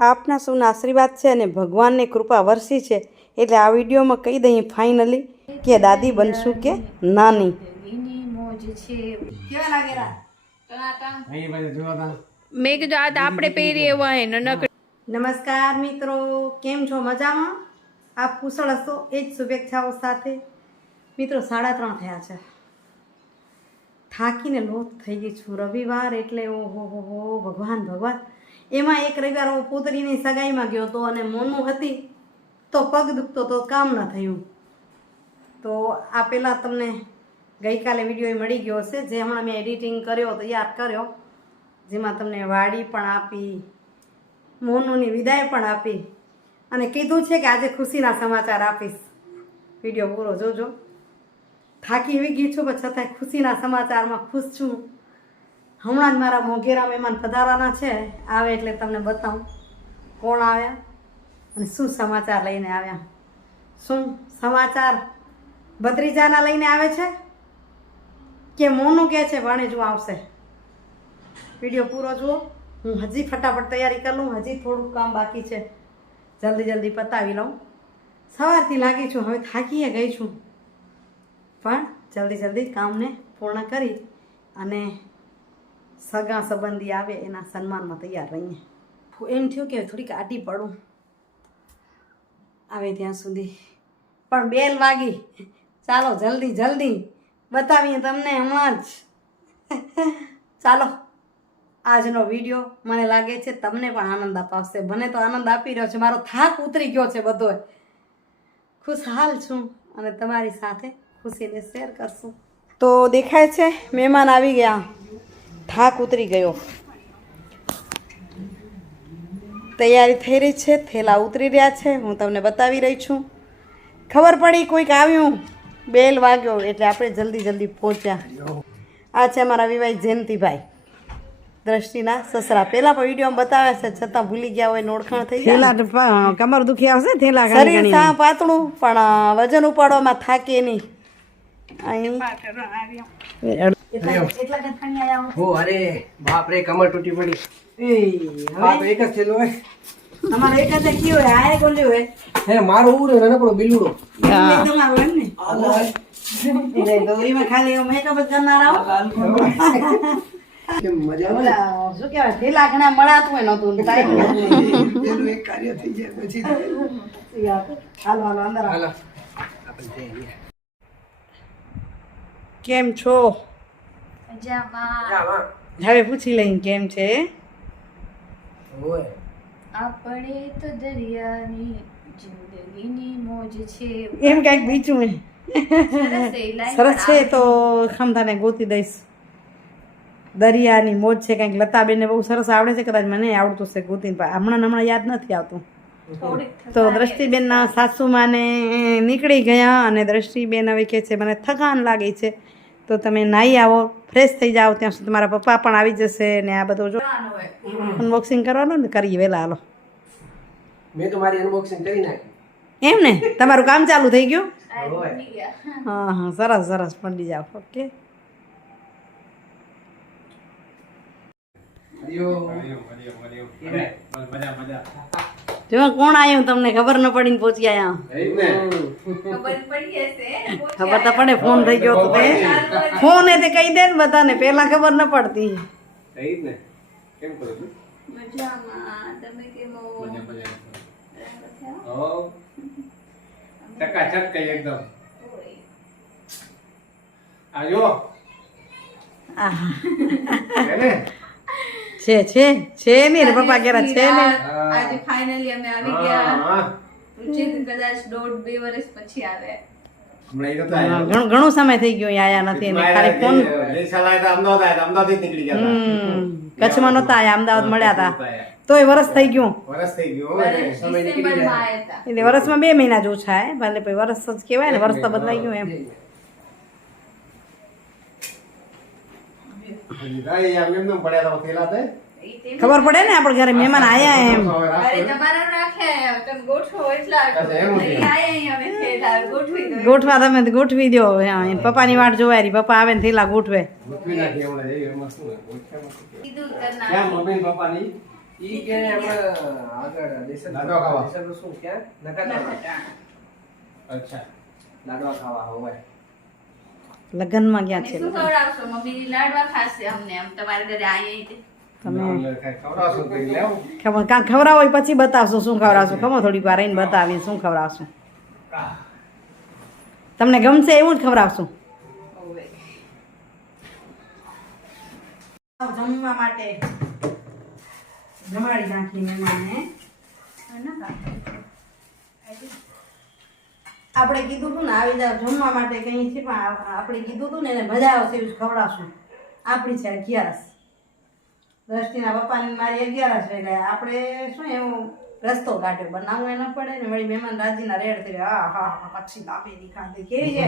આપના સૌના આશીર્વાદ છે અને ભગવાનની કૃપા વરસી છે. એટલે આ વિડીયોમાં કહી દઈએ ફાઇનલી કે દાદી બનશું કે નાની. કેવા લાગેલા મેં કીધું આ આપણે પહેરી એવા હે નમસ્કાર મિત્રો કેમ છો? મજામાં? આપ કુશળ હશો? એ જ શુભેચ્છાઓ સાથે. મિત્રો સાડા ત્રણ થયા છે. થાકીને લોથ થઈ ગઈ છું. રવિવાર એટલે ઓહો હો હો ભગવાન ભગવાન. એમાં એક રવિવાર હું પુત્રીની સગાઈમાં ગયો હતો અને મોનું હતી તો પગ દુખતો તો કામ ન થયું. તો આ પહેલાં તમને ગઈકાલે વીડિયો મળી ગયો હશે. જે હમણાં મેં એડિટિંગ કર્યો, તૈયાર કર્યો, જેમાં તમને વાડી પણ આપી, મોનુની વિદાય પણ આપી અને કીધું છે કે આજે ખુશીના સમાચાર આપીશ. વીડિયો પૂરો જોજો. થાકી એવી ગઈ છું, પણ છતાંય ખુશીના સમાચારમાં ખુશ છું. હમણાં જ મારા મોઘેરા મહેમાન પધારવાના છે. આવે એટલે તમને બતાવું કોણ આવ્યા અને શું સમાચાર લઈને આવ્યા. શું સમાચાર ભત્રીજાના લઈને આવે છે? કે મોનું કહે છે? ભણેજું આવશે. વીડિયો પૂરો જુઓ. હું હજી ફટાફટ તૈયારી કરી લઉં. હજી થોડું કામ બાકી છે. જલ્દી જલ્દી પતાવી લઉં. સવારથી લાગી છું. હવે થાકીએ ગઈ છું. પણ જલ્દી જલ્દી કામને પૂર્ણ કરી અને સગા સંબંધી આવે, એના સન્માનમાં તૈયાર રહીએ. એમ થયું કે થોડીક આડી પડું. આવે ત્યાં સુધી. પણ બેલ વાગી. ચાલો, જલ્દી જલ્દી. બતાવીએ તમને હમણાં જ. ચાલો, આજનો વીડિયો મને લાગે છે તમને પણ આનંદ અપાવશે. મને તો આનંદ આપી રહ્યો છે. મારો થાક ઉતરી ગયો છે બધો ખુશહાલ છું અને તમારી સાથે ખુશીને શેર કરશું. તો દેખાય છે, મહેમાન આવી ગયા. થાક ઉતરી ગયો. તૈયારી થઈ રહી છે થેલા ઉતરી રહ્યા છે હું તમને બતાવી રહી છું. ખબર પડી કોઈક આવ્યું? બેલ વાગ્યો એટલે આપણે જલ્દી જલ્દી પહોંચ્યા. આ છે અમારા વિવાહ જયંતિભાઈ. દ્રષ્ટિના સસરા. પેલા પણ વીડિયો બતાવે છે છતાં ભૂલી ગયા હોય ઓળખાણ થઈ કમર દુખી આવશે થેલા શરીર સા પાતળું પણ વજન ઉપાડવામાં થાકે નહીં. અહીં. એટલા એટલા કથાણી આયા હો અરે બાપ રે કમર તૂટી પડી. બાપ એક જ થેલો હોય. તમારે એક જ કયું હોય આ ગોલ્યું હોય. હે મારો ઉડે નાનકડો બિલુડો. એટલે એમ ને એટલે તો ખાલી મેકઅપ જ કરનારા હો. મજા આવે? શું કહેવાય થેલા ઘણા મળાતું હોય નહોતું ટાઈમ નહોતું. એક કાર્ય થઈ જાય પછી હાલો હાલો અંદર હાલો. કેમ છો? મજામાં. હવે પૂછી લઈ કેમ છે? આપણે તો દરિયાની જિંદગીની મોજ છે. એમ કાંઈક બીજું. સરસ છે, તો ખમતાને ગોતી દઈશ. દરિયાની મોજ છે કંઈક લતાબેનને બહુ સરસ આવડે છે કદાચ મને આવડતું છે ગોતીને હમણાં હમણાં યાદ નથી આવતું. તો દ્રષ્ટિબેનના સાસુમાને નીકળી ગયા અને દ્રષ્ટિબેન હવે કહે છે મને થકાન લાગી છે. તો તમે નાહી આવો. ફ્રેશ થઈ જાઓ ત્યાં સુધી તમારા પપ્પા પણ આવી જશે ને આ બધું જો. અનબોક્સિંગ કરવાનું ને કરીએ વહેલા હાલો. મેં તો મારી અનબોક્સિંગ કરી નાખી. એમ ને? તમારું કામ ચાલુ થઈ ગયું. હા હા સરસ સરસ. પંડી જાઓ. ઓકે. જો કોણ આવ્યું તમને ખબર ન પડીને પહોંચી આયા. ખબર પડી તો પડે ફોન થઈ ગયો તો તે. ફોન એ તે કહી દે ને બધાને પહેલા ખબર ન પડતી. મજામાં. તમે કેમ હો? ચકાચક કઈ એકદમ. આજો આહા. છે છે છે નહીં ને પપ્પા કેરા છે ને? આજે ફાઇનલી અમે આવી ગયા. હા. કદાચ દોઢ બે વર્ષ પછી આવે. ઘણો ઘણો સમય થઈ ગયો આયા નથી અને ખાલી ફોન કચ્છમાં નહોતા આયા અમદાવાદ મળ્યા હતા. તોય વરસ થઈ ગયું. વરસ થઈ ગયું એટલે વરસમાં બે મહિના જ ઓછા હે? ભલે પછી વરસ જ કહેવાય ને વરસ તો બદલાઈ ગયું એમ. એમ પડ્યા. ખબર પડે ને આપણે ઘરે મહેમાન આયા એમ. અરે તમારા નાખ્યા તમે ગોઠવો તમે ગોઠવી દો. પપ્પાની વાટ જોવાય રહી. પપ્પા આવે ને થેલા ગોઠવે. લગ્નમાં ગયા છે લાડવા ખાશે અમને. આમ તમારા ઘરે આવીએ તમે ખબર કાં ખવડાવો હોય પછી બતાવશો શું ખવડાવશું? ખબર થોડીક વાર રહીને બતાવી શું ખવડાવશું? તમને ગમશે એવું જ ખવડાવશું? જમવા માટે. જમાડી નાખી આપણે કીધું હતું ને આવી જાવ જમવા માટે કંઈ છે પણ આપણે કીધું હતું ને એને મજા આવશે એવું ખવડાવશું. આપણી છે અગિયારસ. દ્રષ્ટિના પપ્પાની મારી અગિયારસ રહી ગયા આપણે શું એવું રસ્તો કાઢ્યો. બનાવવું એ ન પડે ને વળી મહેમાન રાજીના રેડ થઈ ગયા હા હા હા કચ્છી દાબેલી ખાધી કેવી છે?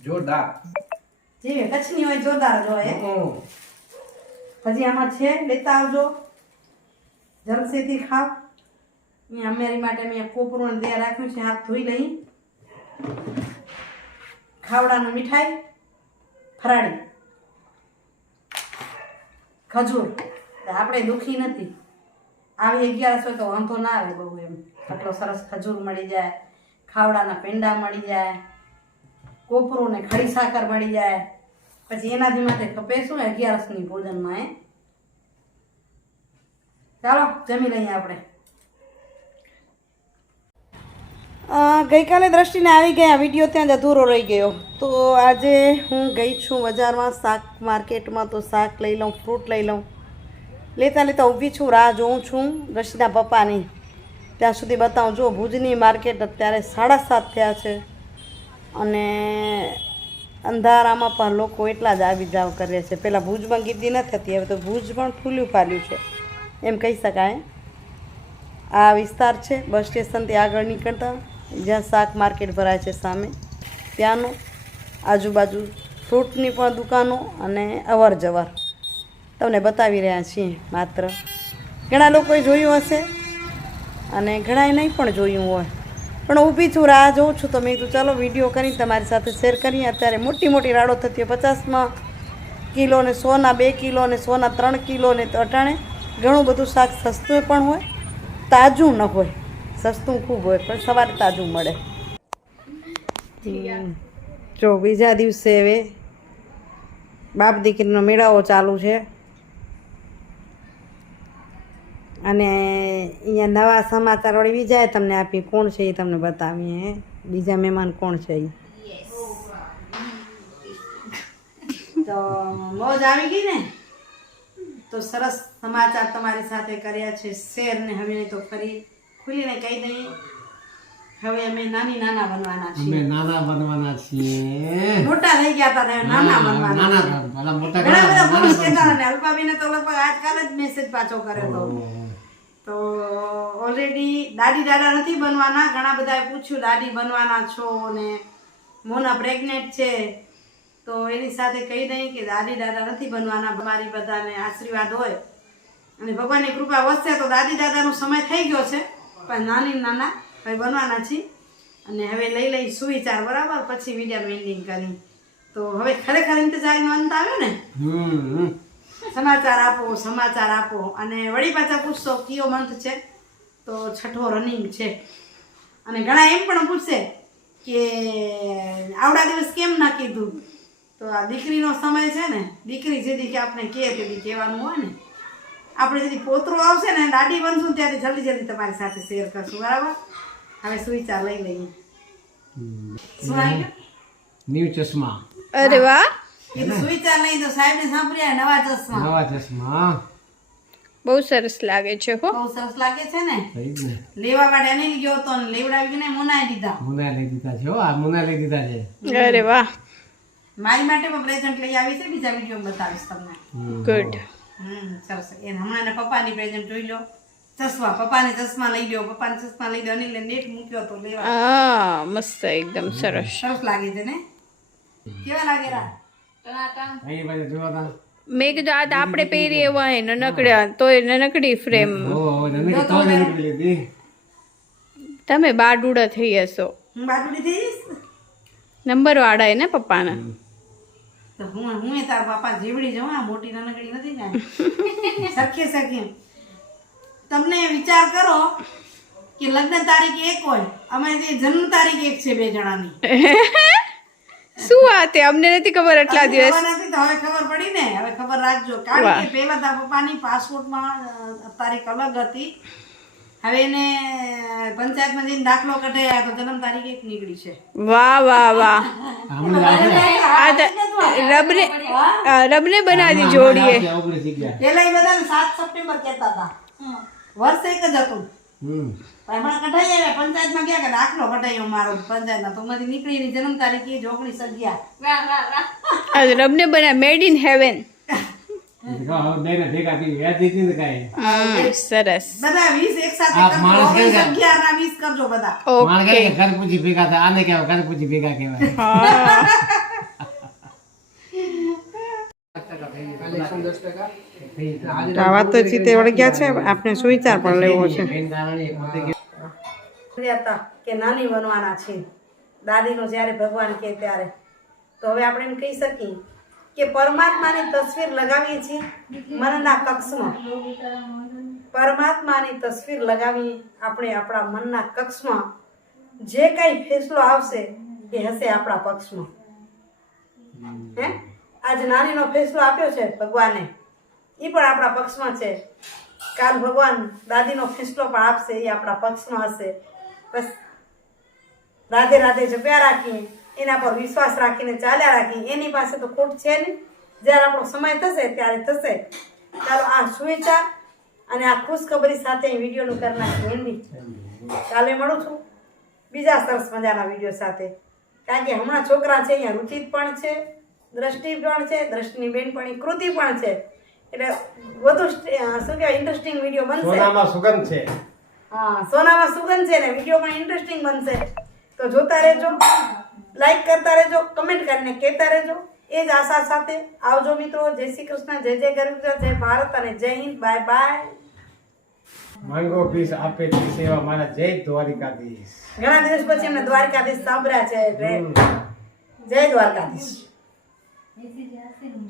જોરદાર. જેવી કચ્છની હોય જોરદાર જ હોય. હજી આમાં છે? લેતા આવજો. જલસેથી ખાવ. અહીંયા અમારી માટે મેં કોપરું તૈયાર રાખ્યું છે હાથ ધોઈ લઈ. ખાવડાનું મીઠાઈ ફરાળી. ખજૂર. આપણે દુઃખી નથી. આવી અગિયારસ હોય તો વાંધો ના આવે બહુ એમ. આટલો સરસ ખજૂર મળી જાય, ખાવડાના પેંડા મળી જાય, કોપરું ને ખડી સાકર મળી જાય. પછી એનાથી માટે ખપે શું અગિયારસની ભોજનમાં એ ચાલો, જમી લઈએ આપણે. ગઈકાલે દ્રષ્ટિને આવી ગયા, વીડિયો ત્યાં જ અધૂરો રહી ગયો. તો આજે હું ગઈ છું બજારમાં શાક માર્કેટમાં, તો શાક લઈ લઉં, ફ્રૂટ લઈ લઉં. લેતા લેતા ઊભી છું, રાહ જોઉં છું, દ્રષ્ટિના પપ્પાની. ત્યાં સુધી બતાવું, જો ભુજની માર્કેટ અત્યારે સાડા સાત થયા છે અને અંધારામાં પણ લોકો એટલા જ આવી જાવ કરે છે. પહેલાં ભુજમાં ગીર્દી ન થતી, હવે તો ભુજ પણ ફૂલ્યું ફાલ્યું છે. એમ કહી શકાય. આ વિસ્તાર છે, બસ સ્ટેશનથી આગળ નીકળતા. જ્યાં શાક માર્કેટ ભરાય છે સામે, ત્યાંનું આજુબાજુ ફ્રૂટની પણ દુકાનો અને અવર જવર તમને બતાવી રહ્યા છીએ માત્ર. ઘણા લોકોએ જોયું હશે અને ઘણાએ નહીં પણ જોયું હોય. પણ ઊભી છું, રાહ જોઉં છું. તો મેં કીધું, ચાલો, વીડિયો કરીને તમારી સાથે શેર કરીએ. અત્યારે મોટી મોટી રાડો થતી હોય, પચાસમાં કિલો ને સોના, બે કિલો ને સોના, ત્રણ કિલો ને અટાણે ઘણું બધું શાક સસ્તું પણ હોય, તાજું ન હોય. સસ્તું ખૂબ હોય પણ સવારે તાજું મળે. જો બીજા દિવસે હવે બાપ દીકરીનો મેળાવો ચાલુ છે. અને અહીંયા નવા સમાચાર વળી બીજા તમને આપી કોણ છે એ તમને બતાવીએ બીજા મહેમાન કોણ છે એ તો મોજ આવી ગઈ ને? તો સરસ સમાચાર તમારી સાથે કર્યા છે શેર ને હવે તો ફરી ખુલીને કહી દઈએ. હવે અમે નાની નાના બનવાના અમે છીએ નાના બનવાના છીએ. મોટા થઈ ગયા હતા નાના બનવાના નાના. ભલા મોટા ઘણા બધા પુરુષ કહેતા હતા ને અલ્પાબેને તો લગભગ આજકાલ જ મેસેજ પાછો કર્યો હતો તો ઓલરેડી દાદી દાદા નથી બનવાના ઘણા બધાએ પૂછ્યું દાદી બનવાના છો? ને મોના પ્રેગ્નેન્ટ છે. તો એની સાથે કહી દઈએ કે દાદી દાદા નથી બનવાના મારી બધાને આશીર્વાદ હોય. અને ભગવાનની કૃપા વધશે તો દાદી દાદાનો સમય થઈ ગયો છે. પણ નાની નાના ભાઈ બનવાના છીએ. અને હવે લઈ લઈ સુવિચાર બરાબર પછી વીડિયો એન્ડિંગ કરી તો હવે ખરેખર ઇન્તજારીનો અંત આવ્યો ને. સમાચાર આપો સમાચાર આપો. અને વળી પાછા પૂછશો કયો મંથ છે? તો છઠ્ઠો રનિંગ છે. અને ઘણા એમ પણ પૂછશે કે આવડા દિવસ કેમ ના કીધું? તો આ દીકરીનો સમય છે ને? દીકરી જેથી કે આપણે કહે તેથી કહેવાનું હોય ને. આપણે જેથી પોતરો આવશે ને દાદી બનશું ને ત્યારે જલ્દી જલ્દી તમારી સાથે શેર કરશું બરાબર? હવે સુવિચાર લઈ લઈએ. શું આવી ગયું? ન્યુ ચશ્મા. અરે વાહ. કીધું સુવિચાર લઈ તો સાહેબને સાંભળ્યા નવા ચશ્મા. નવા ચશ્મા બહુ સરસ લાગે છે હો. બહુ સરસ લાગે છે ને? થઈ જ ને. લેવા માટે અનિલ ગયો તો ને લેવડાવીને મુનાઈ દીધા. મુના લઈ દીધા છે હો આ મુના લઈ દીધા છે. અરે વાહ. મારી માટે પણ પ્રેઝન્ટ લઈ આવી છે બીજા વીડિયો બતાવીશ તમને. હમ. ગુડ હમ સરસ. એને હમણાં પપ્પાની પ્રેઝન્ટ જોઈ લો. ચશ્મા પપ્પાને ચશ્મા લઈ લ્યો. પપ્પાને ચશ્મા લઈ લો અનિલે નેટ મૂક્યો તો લેવા. હા મસ્ત એકદમ સરસ. સરસ લાગે છે ને? કેવા લાગે રા? તા મેં કીધું આ તો આપણે પહેરી એવા હે નનકડા. તોય નનકડી ફ્રેમ તો તમે બાડુડા થઈ હશો. હું બાટુડી થઈ નંબર વાળા હે ને પપ્પાના? તો હું હું એ બાપા જીવડી જાઉં આ મોટી નાનકડી નથી જાય સરખે સરખી. તમને વિચાર કરો કે લગ્ન તારીખ એક હોય અમે જન્મ તારીખ એક છે બે જણાની. શું વાત અમને નથી ખબર આટલા દિવસ. નથી તો હવે ખબર પડી ને? હવે ખબર રાખજો. કારણ. કે પહેલા તારા પપ્પાની પાસપોર્ટમાં માં તારીખ અલગ હતી. હવે એને પંચાયતમાં જઈને દાખલો કઢાયા તો જન્મ તારીખ એક નીકળી છે. વાહ વાહ વાહ. રબને રબને બનાવી જોડીએ. પેલા એ બધાને સાત સપ્ટેમ્બર કહેતા હતા. વર્ષ એક જ હતું. હમ. હમણાં કઢાઈ પંચાયતમાં ગયા કે દાખલો કઢાયો મારો પંચાયતમાં. તો માંથી નીકળી જન્મ તારીખ એ જ સજ્યા રબને બના મેડ ઇન હેવન સરસ. બધા વીસ એક સાથે આ કરજો માણસ ઓગણીસ કેવા? અગિયાર ના વીસ કરજો બધા. ઓકે ઘર પૂછી ભેગા થાય. આને કહેવાય ઘર પૂછી ભેગા કહેવાય. હા. કલેક્શન દસ ટકા આજે આ વાત તો ચીતે વળગ્યા છે. આપણે સુવિચાર પણ લેવો છે. કે નાની બનવાના છે. દાદીનો જ્યારે ભગવાન કે ત્યારે. તો હવે આપણે એમ કહી શકીએ કે પરમાત્માની તસવીર લગાવીએ છીએ મનના કક્ષમાં. પરમાત્માની તસવીર લગાવી આપણે આપણા મનના કક્ષમાં. જે કંઈ ફેસલો આવશે એ હશે આપણા પક્ષમાં. હે? આજ નાનીનો ફેસલો આપ્યો છે ભગવાને. એ પણ આપણા પક્ષમાં છે. કાલ ભગવાન દાદીનો ફેસલો પણ આપશે એ આપણા પક્ષમાં હશે. બસ. રાધે રાધે જપ્યા રાખીએ. એના પર વિશ્વાસ રાખીને ચાલ્યા રાખી એની પાસે તો ખોટ છે નહીં. જ્યારે આપણો સમય થશે ત્યારે થશે. ચાલો આ સુવિચાર અને આ ખુશખબરી સાથે વિડીયોનું કરી નાખીએ. એમની કાલે મળું છું. બીજા સરસ મજાના વીડિયો સાથે. કારણ કે હમણાં છોકરા છે અહીંયા રુચિત પણ છે દ્રષ્ટિ પણ છે દ્રષ્ટિની બેનપણી કૃતિ પણ છે. એટલે વધુ શું કહેવાય ઇન્ટરેસ્ટિંગ વીડિયો બનશે. સોનામાં સુગંધ છે. હા સોનામાં સુગંધ છે ને વીડિયો પણ ઇન્ટરેસ્ટિંગ બનશે. તો જોતા રહેજો. લાઈક કરતા રહેજો કમેન્ટ કરીને કહેતા રહેજો. એ જ આશા સાથે આવજો મિત્રો. જય શ્રી કૃષ્ણ જય જય ગરુડ જય ભારત અને જય હિન્દ. બાય બાય માંગો પીસ આપે તે સેવા મારા જય દ્વારિકાધીશ. ઘણા દિવસ પછી એમને દ્વારકાધીશ સાંભળ્યા છે જય દ્વારકાધીશ.